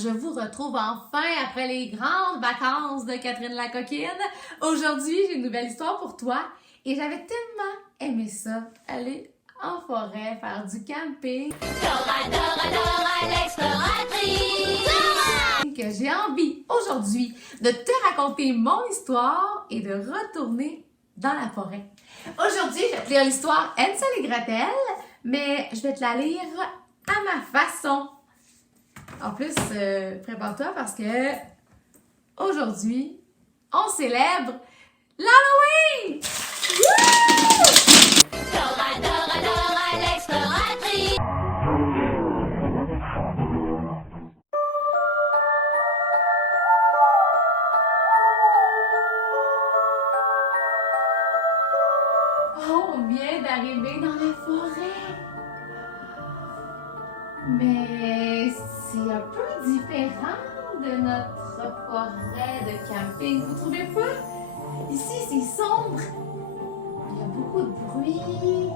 je vous retrouve enfin après les grandes vacances de Catherine la coquine. Aujourd'hui, j'ai une nouvelle histoire pour toi et j'avais tellement aimé ça, aller en forêt, faire du camping. Dora l'exploratrice! Dora! Que j'ai envie aujourd'hui de te raconter mon histoire et de retourner dans la forêt. Aujourd'hui, je vais te lire l'histoire Hansel et Gretel, mais je vais te la lire à ma façon. En plus, prépare-toi parce que aujourd'hui, on célèbre l'Halloween! Dora l'exploratrice! On vient d'arriver dans la forêt. Mais c'est un peu différent de notre forêt de camping, vous trouvez pas? Ici, c'est sombre. Il y a beaucoup de bruit.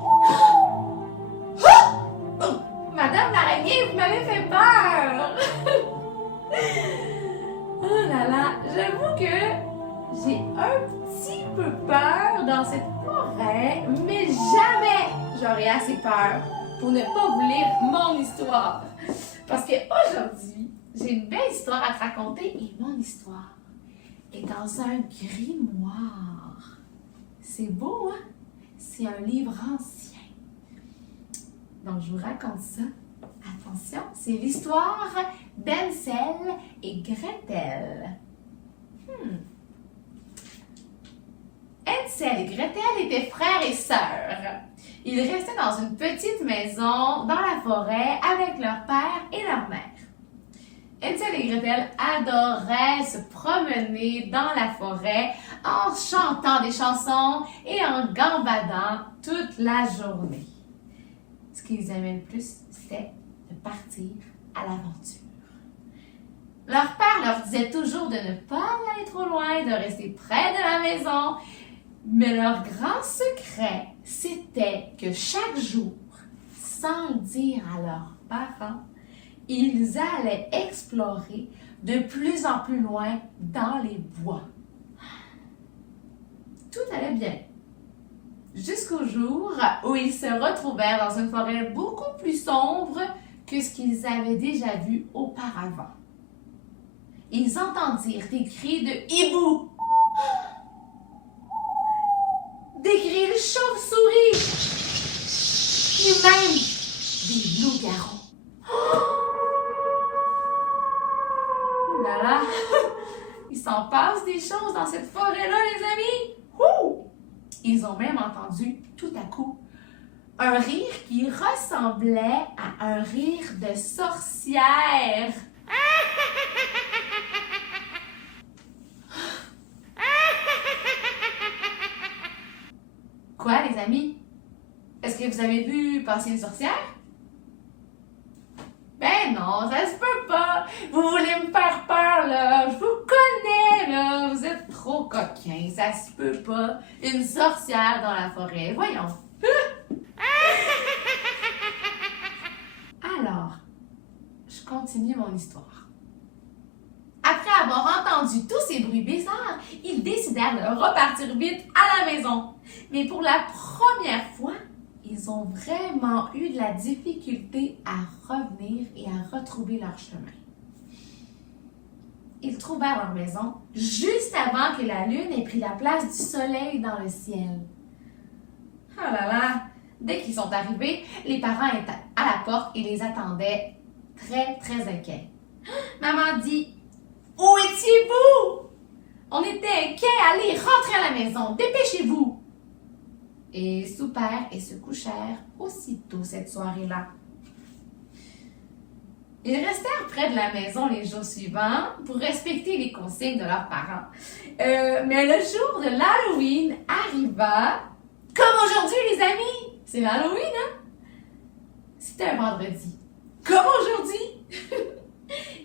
Oh! Madame l'araignée, vous m'avez fait peur! Oh là là, j'avoue que j'ai un petit peu peur dans cette forêt, mais jamais j'aurais assez peur pour ne pas vous lire mon histoire. Parce que aujourd'hui, j'ai une belle histoire à te raconter et mon histoire est dans un grimoire. C'est beau, hein? C'est un livre ancien. Donc, je vous raconte ça. Attention, c'est l'histoire d'Hansel et Gretel. Hansel et Gretel étaient frères et sœurs. Ils restaient dans une petite maison dans la forêt avec leur père et leur mère. Hansel et Gretel adoraient se promener dans la forêt en chantant des chansons et en gambadant toute la journée. Ce qu'ils aimaient le plus, c'était de partir à l'aventure. Leur père leur disait toujours de ne pas aller trop loin, de rester près de la maison. Mais leur grand secret, c'était que chaque jour, sans le dire à leurs parents, ils allaient explorer de plus en plus loin dans les bois. Tout allait bien. Jusqu'au jour où ils se retrouvèrent dans une forêt beaucoup plus sombre que ce qu'ils avaient déjà vu auparavant. Ils entendirent des cris de hibou, des cris de chauve-souris, et même des loups-garous. Oh là là, il s'en passe des choses dans cette forêt-là, les amis. Ouh! Ils ont même entendu tout à coup un rire qui ressemblait à un rire de sorcière. Quoi, les amis? Est-ce que vous avez vu passer une sorcière? Ben non, ça se peut pas. Vous voulez me faire peur, là. Je vous connais, là. Vous êtes trop coquins. Ça se peut pas. Une sorcière dans la forêt. Voyons. Alors, je continue mon histoire. Après avoir entendu tous ces bruits bizarres, ils décidèrent de repartir vite à la maison. Mais pour la première fois, ils ont vraiment eu de la difficulté à revenir et à retrouver leur chemin. Ils trouvèrent leur maison juste avant que la lune ait pris la place du soleil dans le ciel. Oh là là! Dès qu'ils sont arrivés, les parents étaient à la porte et les attendaient très, très inquiets. Maman dit: « Où étiez-vous? On était inquiets, allez, rentrez à la maison, dépêchez-vous! » Et ils soupèrent et se couchèrent aussitôt cette soirée-là. Ils restèrent près de la maison les jours suivants pour respecter les consignes de leurs parents. Mais le jour de l'Halloween arriva, comme aujourd'hui les amis, c'est l'Halloween, hein? C'était un vendredi, comme aujourd'hui.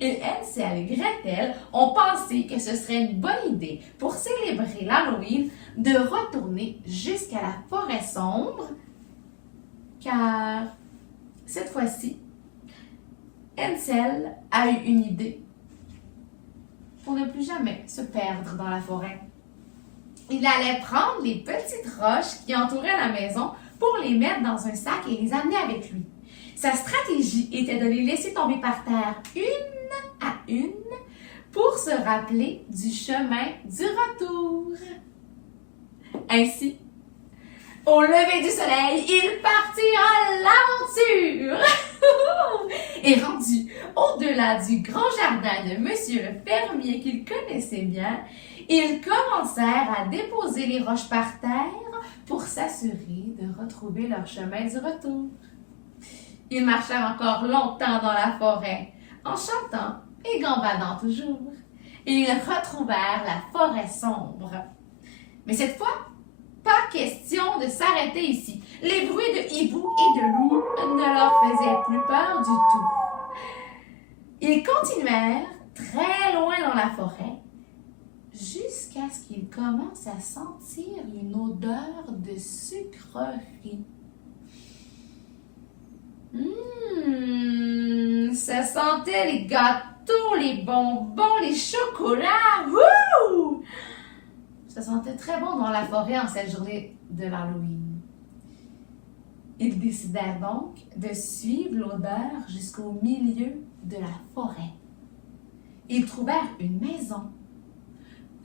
Et Hansel et Gretel ont pensé que ce serait une bonne idée pour célébrer l'Halloween de retourner jusqu'à la forêt sombre, car cette fois-ci, Hansel a eu une idée pour ne plus jamais se perdre dans la forêt. Il allait prendre les petites roches qui entouraient la maison pour les mettre dans un sac et les amener avec lui. Sa stratégie était de les laisser tomber par terre une à une pour se rappeler du chemin du retour. Ainsi, au lever du soleil, il partit à l'aventure. Et rendu au-delà du grand jardin de Monsieur le fermier qu'il connaissait bien, ils commencèrent à déposer les roches par terre pour s'assurer de retrouver leur chemin du retour. Ils marchèrent encore longtemps dans la forêt, en chantant et gambadant toujours. Et ils retrouvèrent la forêt sombre. Mais cette fois, pas question de s'arrêter ici. Les bruits de hibou et de loup ne leur faisaient plus peur du tout. Ils continuèrent très loin dans la forêt jusqu'à ce qu'ils commencent à sentir une odeur de sucrerie. Ça sentait les gâteaux, les bonbons, les chocolats. Wouh! Ça sentait très bon dans la forêt en cette journée de l'Halloween. Ils décidèrent donc de suivre l'odeur jusqu'au milieu de la forêt. Ils trouvèrent une maison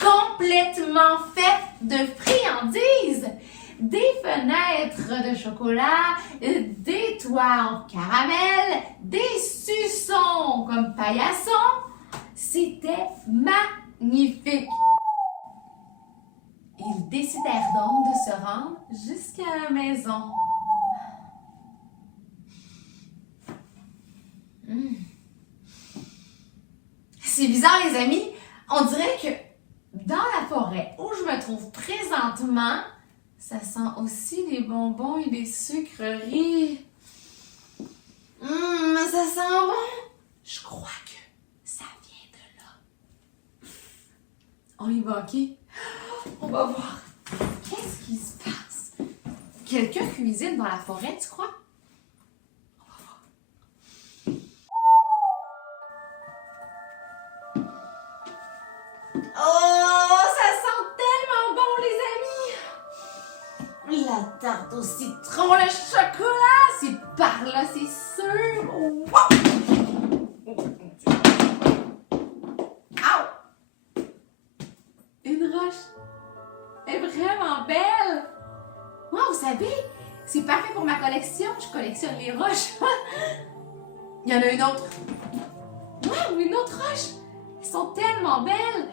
complètement faite de friandises, des fenêtres de chocolat, des toits en caramel, des suçons comme paillassons. C'était magnifique. Ils décidèrent donc de se rendre jusqu'à la maison. C'est bizarre, les amis. On dirait que dans la forêt où je me trouve présentement, ça sent aussi les bonbons et les sucreries. Ça sent bon. Je crois que ça vient de là. On y va, OK? On va voir. Qu'est-ce qui se passe? Quelqu'un cuisine dans la forêt, tu crois? On va voir. Oh, ça sent tellement bon, les amis! La tarte au citron, le chocolat, c'est par là, c'est sûr. Wow! Ow! Une roche. Elle est vraiment belle. Wow, vous savez, c'est parfait pour ma collection. Je collectionne les roches. Il y en a une autre. Wow, une autre roche. Elles sont tellement belles.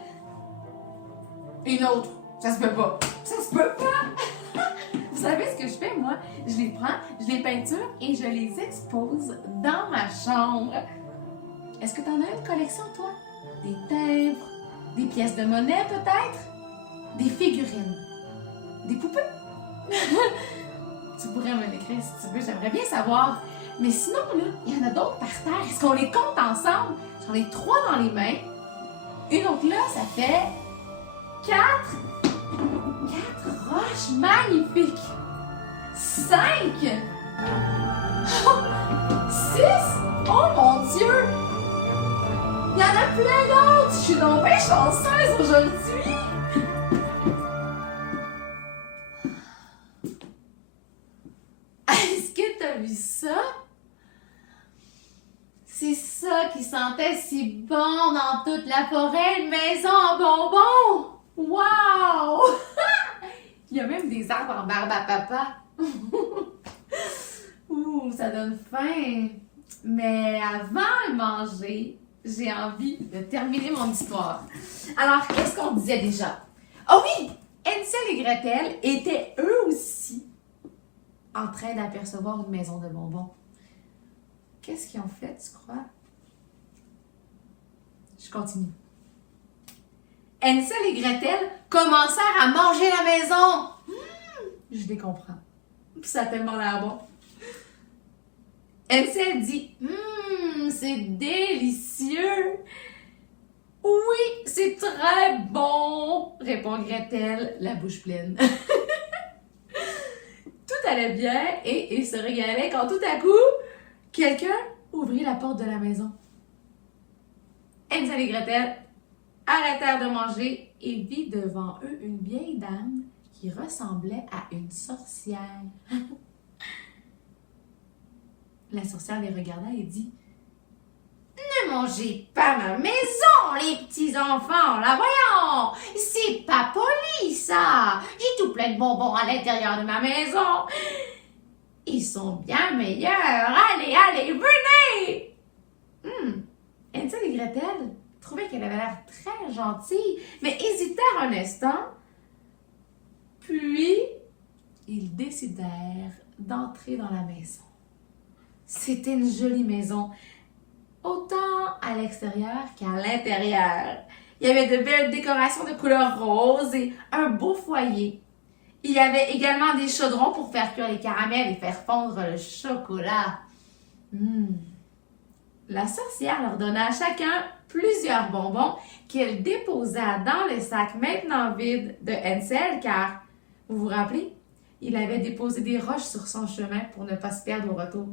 Une autre. Ça se peut pas. Ça se peut pas. Vous savez ce que je fais, moi? Je les prends, je les peinture et je les expose dans ma chambre. Est-ce que t'en as une collection, toi? Des timbres, des pièces de monnaie, peut-être? Des figurines, des poupées? Tu pourrais me l'écrire si tu veux, j'aimerais bien savoir. Mais sinon, là, il y en a d'autres par terre. Est-ce qu'on les compte ensemble? J'en ai 3 dans les mains. Une autre là, ça fait 4 roches magnifiques. 5. 6. Oh mon Dieu! Il y en a plein d'autres! Je suis donc bien chanceuse aujourd'hui! Est-ce que t'as vu ça? C'est ça qui sentait si bon dans toute la forêt, une maison en bonbons! Wow! Il y a même des arbres en barbe à papa. Ouh, ça donne faim. Mais avant de manger, j'ai envie de terminer mon histoire. Alors, qu'est-ce qu'on disait déjà? Oh oui! Hansel et Gretel étaient eux aussi en train d'apercevoir une maison de bonbons. Qu'est-ce qu'ils ont fait, tu crois? Je continue. Hansel et Gretel commencèrent à manger la maison. Je les comprends. Ça a tellement l'air bon. Hansel dit, c'est délicieux. Oui, c'est très bon, répond Gretel, la bouche pleine. Tout allait bien et ils se régalaient quand tout à coup, quelqu'un ouvrit la porte de la maison. Hansel et Gretel arrêtèrent de manger et vit devant eux une vieille dame qui ressemblait à une sorcière. La sorcière les regarda et dit: Ne mangez pas ma maison, les petits enfants, là, voyons! C'est pas poli, ça! J'ai tout plein de bonbons à l'intérieur de ma maison! Ils sont bien meilleurs! Allez, allez, venez! Hansel et Gretel trouvaient qu'elle avait l'air très gentille, mais hésitèrent un instant. Puis, ils décidèrent d'entrer dans la maison. C'était une jolie maison, autant à l'extérieur qu'à l'intérieur. Il y avait de belles décorations de couleur rose et un beau foyer. Il y avait également des chaudrons pour faire cuire les caramels et faire fondre le chocolat. La sorcière leur donna à chacun plusieurs bonbons qu'elle déposa dans le sac maintenant vide de Hansel, car, vous vous rappelez, il avait déposé des roches sur son chemin pour ne pas se perdre au retour.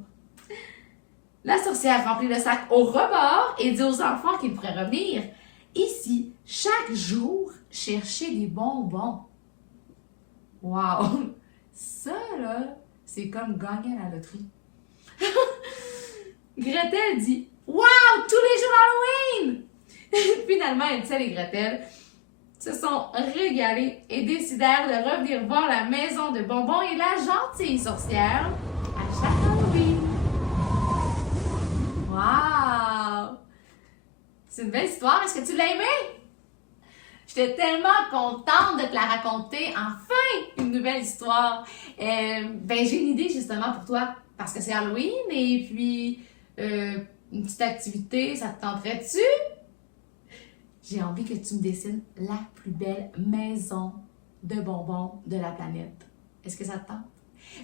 La sorcière remplit le sac au rebord et dit aux enfants qu'ils pourraient revenir ici chaque jour chercher des bonbons. Wow! Ça, là, c'est comme gagner à la loterie. Gretel dit: Wow! Tous les jours d'Halloween! Finalement, Hansel et Gretel se sont régalés et décidèrent de revenir voir la maison de bonbons et la gentille sorcière à chaque Halloween. Wow! C'est une belle histoire. Est-ce que tu l'as aimée? J'étais tellement contente de te la raconter. Enfin, une nouvelle histoire. J'ai une idée justement pour toi. Parce que c'est Halloween et puis une petite activité, ça te tenterait-tu? J'ai envie que tu me dessines la plus belle maison de bonbons de la planète. Est-ce que ça te tente?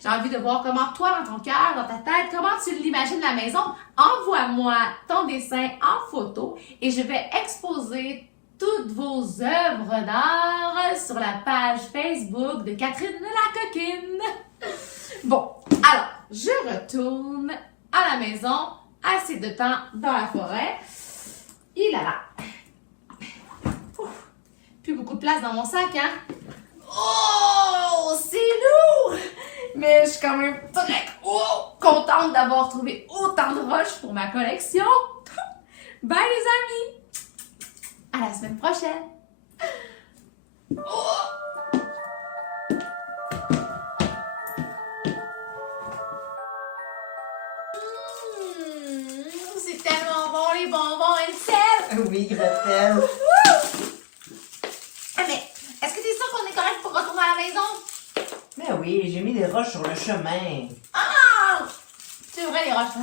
J'ai envie de voir comment toi, dans ton cœur, dans ta tête, comment tu l'imagines la maison. Envoie-moi ton dessin en photo et je vais exposer toutes vos œuvres d'art sur la page Facebook de Catherine la coquine. Bon, alors, je retourne à la maison, assez de temps dans la forêt. Il là là. Plus beaucoup de place dans mon sac, hein? Oh, c'est lourd! Mais je suis quand même très contente d'avoir trouvé autant de roches pour ma collection. Bye les amis! À la semaine prochaine! C'est tellement bon les bonbons, Hansel! Oui, Gretel. Mais est-ce que t'es sûre qu'on est correct pour retourner à la maison? Mais oui, j'ai mis des roches sur le chemin. Ah! C'est vrai les roches.